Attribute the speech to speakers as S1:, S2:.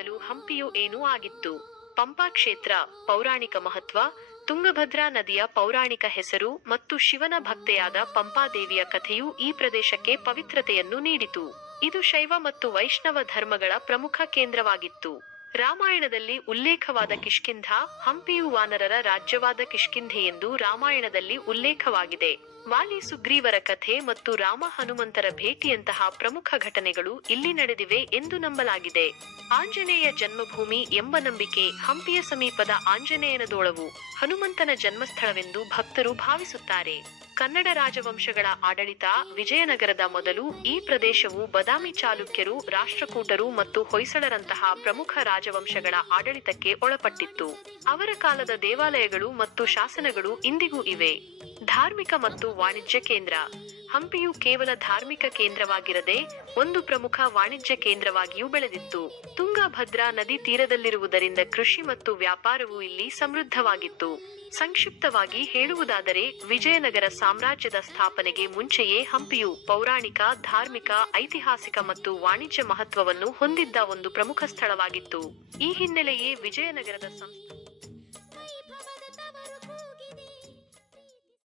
S1: ಮೊದಲು ಹಂಪಿಯು ಏನೂ ಆಗಿತ್ತು. ಪಂಪಾ ಕ್ಷೇತ್ರ, ಪೌರಾಣಿಕ ಮಹತ್ವ, ತುಂಗಭದ್ರಾ ನದಿಯ ಪೌರಾಣಿಕ ಹೆಸರು ಮತ್ತು ಶಿವನ ಭಕ್ತೆಯಾದ ಪಂಪಾದೇವಿಯ ಕಥೆಯು ಈ ಪ್ರದೇಶಕ್ಕೆ ಪವಿತ್ರತೆಯನ್ನು ನೀಡಿತು. ಇದು ಶೈವ ಮತ್ತು ವೈಷ್ಣವ ಧರ್ಮಗಳ ಪ್ರಮುಖ ಕೇಂದ್ರವಾಗಿತ್ತು. ರಾಮಾಯಣದಲ್ಲಿ ಉಲ್ಲೇಖವಾದ ಕಿಷ್ಕಿಂಧ ಹಂಪಿಯು ವಾನರರ ರಾಜ್ಯವಾದ ಕಿಷ್ಕಿಂಧೆ ಎಂದು ರಾಮಾಯಣದಲ್ಲಿ ಉಲ್ಲೇಖವಾಗಿದೆ. ವಾಲಿ ಸುಗ್ರೀವರ ಕಥೆ ಮತ್ತು ರಾಮ ಹನುಮಂತರ ಭೇಟಿಯಂತಹ ಪ್ರಮುಖ ಘಟನೆಗಳು ಇಲ್ಲಿ ನಡೆದಿವೆ ಎಂದು ನಂಬಲಾಗಿದೆ. ಆಂಜನೇಯ ಜನ್ಮಭೂಮಿ ಎಂಬ ನಂಬಿಕೆ ಹಂಪಿಯ ಸಮೀಪದ ಆಂಜನೇಯನದೋಳವು ಹನುಮಂತನ ಜನ್ಮಸ್ಥಳವೆಂದು ಭಕ್ತರು ಭಾವಿಸುತ್ತಾರೆ. ಕನ್ನಡ ರಾಜವಂಶಗಳ ಆಡಳಿತ, ವಿಜಯನಗರದ ಮೊದಲು ಈ ಪ್ರದೇಶವು ಬದಾಮಿ ಚಾಲುಕ್ಯರು, ರಾಷ್ಟ್ರಕೂಟರು ಮತ್ತು ಹೊಯ್ಸಳರಂತಹ ಪ್ರಮುಖ ರಾಜವಂಶಗಳ ಆಡಳಿತಕ್ಕೆ ಒಳಪಟ್ಟಿತ್ತು. ಅವರ ಕಾಲದ ದೇವಾಲಯಗಳು ಮತ್ತು ಶಾಸನಗಳು ಇಂದಿಗೂ ಇವೆ. ಧಾರ್ಮಿಕ ಮತ್ತು ವಾಣಿಜ್ಯ ಕೇಂದ್ರ. ಹಂಪಿಯು ಕೇವಲ ಧಾರ್ಮಿಕ ಕೇಂದ್ರವಾಗಿರದೆ ಒಂದು ಪ್ರಮುಖ ವಾಣಿಜ್ಯ ಕೇಂದ್ರವಾಗಿಯೂ ಬೆಳೆದಿತ್ತು. ತುಂಗಭದ್ರಾ ನದಿ ತೀರದಲ್ಲಿರುವುದರಿಂದ ಕೃಷಿ ಮತ್ತು ವ್ಯಾಪಾರವು ಇಲ್ಲಿ ಸಮೃದ್ಧವಾಗಿತ್ತು. ಸಂಕ್ಷಿಪ್ತವಾಗಿ ಹೇಳುವುದಾದರೆ, ವಿಜಯನಗರ ಸಾಮ್ರಾಜ್ಯದ ಸ್ಥಾಪನೆಗೆ ಮುಂಚೆಯೇ ಹಂಪಿಯು ಪೌರಾಣಿಕ, ಧಾರ್ಮಿಕ, ಐತಿಹಾಸಿಕ ಮತ್ತು ವಾಣಿಜ್ಯ ಮಹತ್ವವನ್ನು ಹೊಂದಿದ್ದ ಒಂದು ಪ್ರಮುಖ ಸ್ಥಳವಾಗಿತ್ತು. ಈ ಹಿನ್ನೆಲೆಯೇ ವಿಜಯನಗರದ ಸಂಸ್ಥೆ